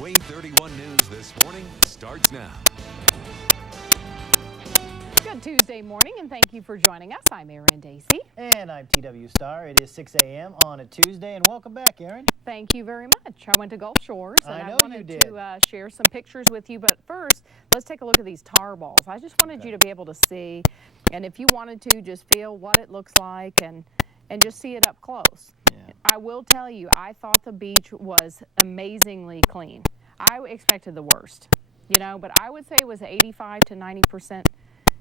Wave 31 News this morning starts now. Good Tuesday morning, and thank you for joining us. I'm Erin Dacy. And I'm TW Star. It is 6 a.m. on a Tuesday, and welcome back, Erin. Thank you very much. I went to Gulf Shores, and I wanted to share some pictures with you. But first, let's take a look at these tar balls. I just wanted you to be able to see, and if you wanted to, just feel what it looks like and just see it up close. Yeah. I will tell you, I thought the beach was amazingly clean. I expected the worst, but I would say it was 85 to 90%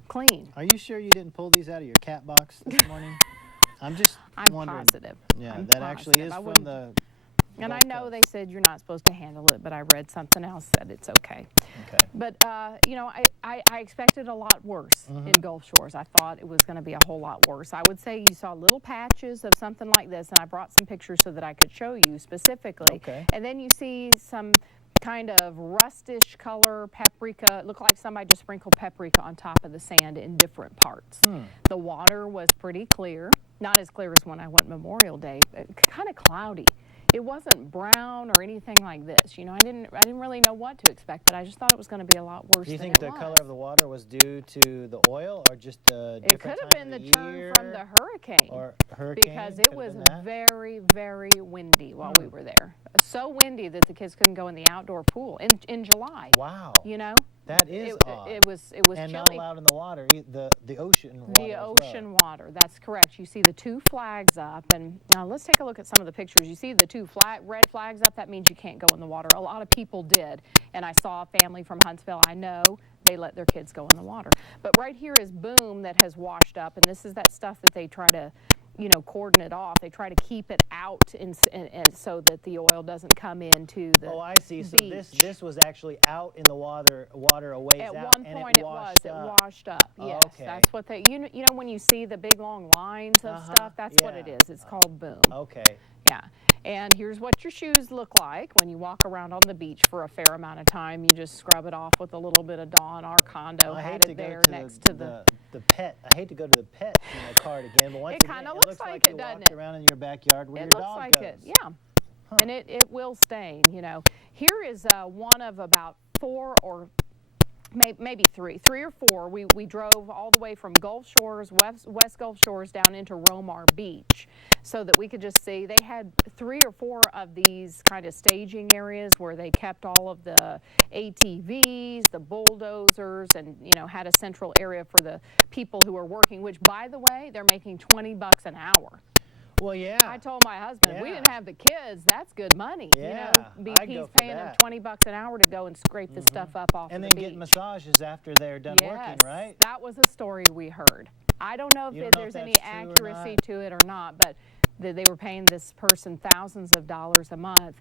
clean. Are you sure you didn't pull these out of your cat box this morning? I'm wondering. Positive. Yeah, I'm that positive. actually is from the. And I know they said you're not supposed to handle it, but I read something else that it's okay. Okay. But, I expected a lot worse in Gulf Shores. I thought it was going to be a whole lot worse. I would say you saw little patches of something like this, and I brought some pictures so that I could show you specifically. Okay. And then you see some kind of rustish color paprika. It looked like somebody just sprinkled paprika on top of the sand in different parts. The water was pretty clear, not as clear as when I went Memorial Day, kind of cloudy. It wasn't brown or anything like this. I didn't really know what to expect, but I just thought it was going to be a lot worse. Do you think the color of the water was due to the oil or just the different time of the year? It could have been the turn from the hurricane. Or hurricane? Because it was very, very windy while we were there. So windy that the kids couldn't go in the outdoor pool in July. Wow. That is odd. It was and chilly. Not allowed in the water, the ocean water. The ocean water, that's correct. You see the two flags up, and now let's take a look at some of the pictures. You see the two red flags up, that means you can't go in the water. A lot of people did, and I saw a family from Huntsville. I know they let their kids go in the water. But right here is boom that has washed up, and this is that stuff that they try to cordon it off. They try to keep it out and so that the oil doesn't come into the Oh, I see. So beach. this was actually out in the water a ways At out. one point it washed up. Yes, okay. That's what they, when you see the big long lines of stuff, that's what it is. It's called boom. Okay. Yeah. And here's what your shoes look like when you walk around on the beach for a fair amount of time. You just scrub it off with a little bit of Dawn. Our condo had it there next to the pet. I hate to go to the pet cardigan, but once it kind of looks like it, doesn't it? You walked around in your backyard where your dog goes. It looks like it, yeah. Huh. And it will stain, Here is one of about four or maybe three or four. We drove all the way from Gulf Shores, West Gulf Shores, down into Romar Beach so that we could just see. They had 3 or 4 of these kind of staging areas where they kept all of the ATVs, the bulldozers, and, had a central area for the people who are working, which, by the way, they're making $20 an hour. Well, yeah. I told my husband, if we didn't have the kids, that's good money. Yeah, BP's paying them $20 an hour to go and scrape this stuff up off and the then beach. Get massages after they're done working, right? That was a story we heard. I don't know if there's any accuracy to it or not, but they were paying this person thousands of dollars a month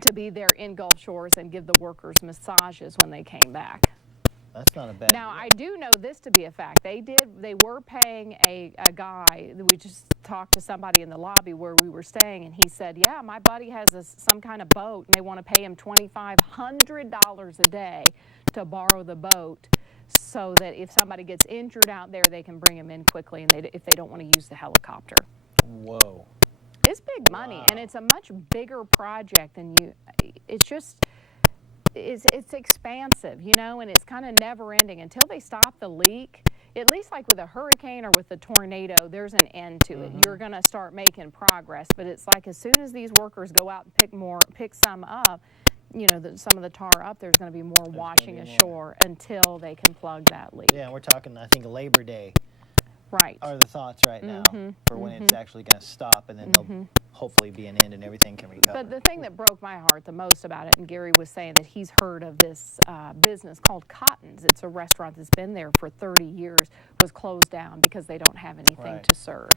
to be there in Gulf Shores and give the workers massages when they came back. That's not a bad Now, deal. I do know this to be a fact. They were paying a guy. We just talked to somebody in the lobby where we were staying, and he said, yeah, my buddy has some kind of boat, and they want to pay him $2,500 a day to borrow the boat so that if somebody gets injured out there, they can bring him in quickly, and if they don't want to use the helicopter. Whoa. It's big money, and it's a much bigger project than it's just... It's expansive, and it's kind of never ending until they stop the leak. At least like with a hurricane or with a tornado, there's an end to it. You're going to start making progress, but it's like as soon as these workers go out and pick some up, some of the tar up, there's going to be more washing ashore until they can plug that leak. Yeah, we're talking, I think, Labor Day. Right. Are the thoughts right now for when it's actually going to stop, and then there'll hopefully be an end and everything can recover. But the thing that broke my heart the most about it, and Gary was saying that he's heard of this business called Cotton's. It's a restaurant that's been there for 30 years, was closed down because they don't have anything to serve.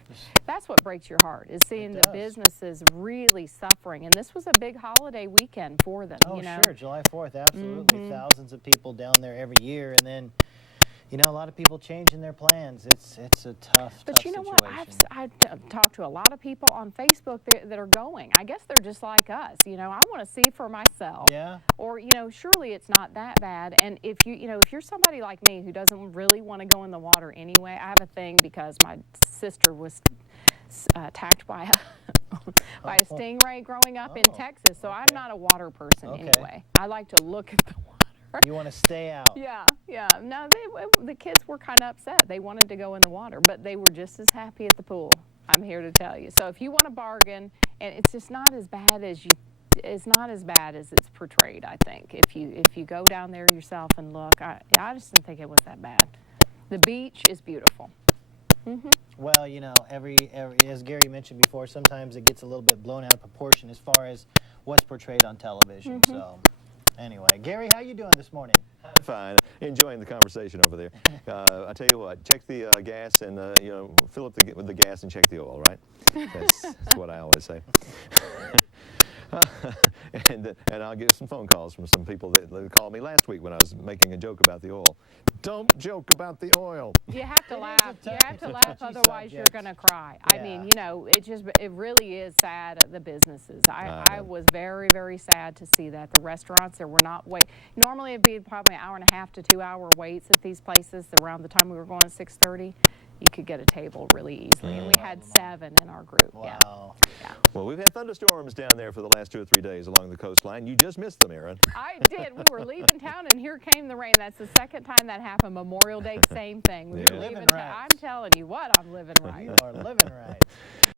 That's what breaks your heart, is seeing the businesses really suffering. And this was a big holiday weekend for them. Oh, sure. July 4th, absolutely. Thousands of people down there every year, and then a lot of people changing their plans. It's a tough situation. But you know what? I've talked to a lot of people on Facebook that are going. I guess they're just like us. I want to see for myself. Yeah. Or, surely it's not that bad. And if you're somebody like me who doesn't really want to go in the water anyway, I have a thing because my sister was attacked by by a stingray growing up in Texas. So I'm not a water person anyway. I like to look at the water. You want to stay out. Yeah. No, the kids were kind of upset. They wanted to go in the water, but they were just as happy at the pool. I'm here to tell you. So if you want to bargain, and it's just not as bad as it's not as bad as it's portrayed. I think if you go down there yourself and look, I just didn't think it was that bad. The beach is beautiful. Well, you know, as Gary mentioned before, sometimes it gets a little bit blown out of proportion as far as what's portrayed on television. So, anyway, Gary, how you doing this morning? Fine, enjoying the conversation over there. I tell you what, check the gas and fill up with the gas and check the oil, right? That's what I always say. And I'll get some phone calls from some people that called me last week when I was making a joke about the oil. Don't joke about the oil. You have to laugh. You have to laugh, otherwise you're going to cry. Yeah. I mean, you know, it really is sad, the businesses. I was very, very sad to see that. The restaurants, there were not normally it'd be probably an hour and a half to 2 hour waits at these places. Around the time we were going at 6:30, you could get a table really easily. And we had 7 in our group. Wow. Yeah. Well, we've had thunderstorms down there for the last 2 or 3 days along the coastline. You just missed them, Erin. I did. We were leaving town, and here came the rain. That's the second time that happened. Memorial Day, same thing. We were leaving town. I'm telling you what, I'm living right. You are living right.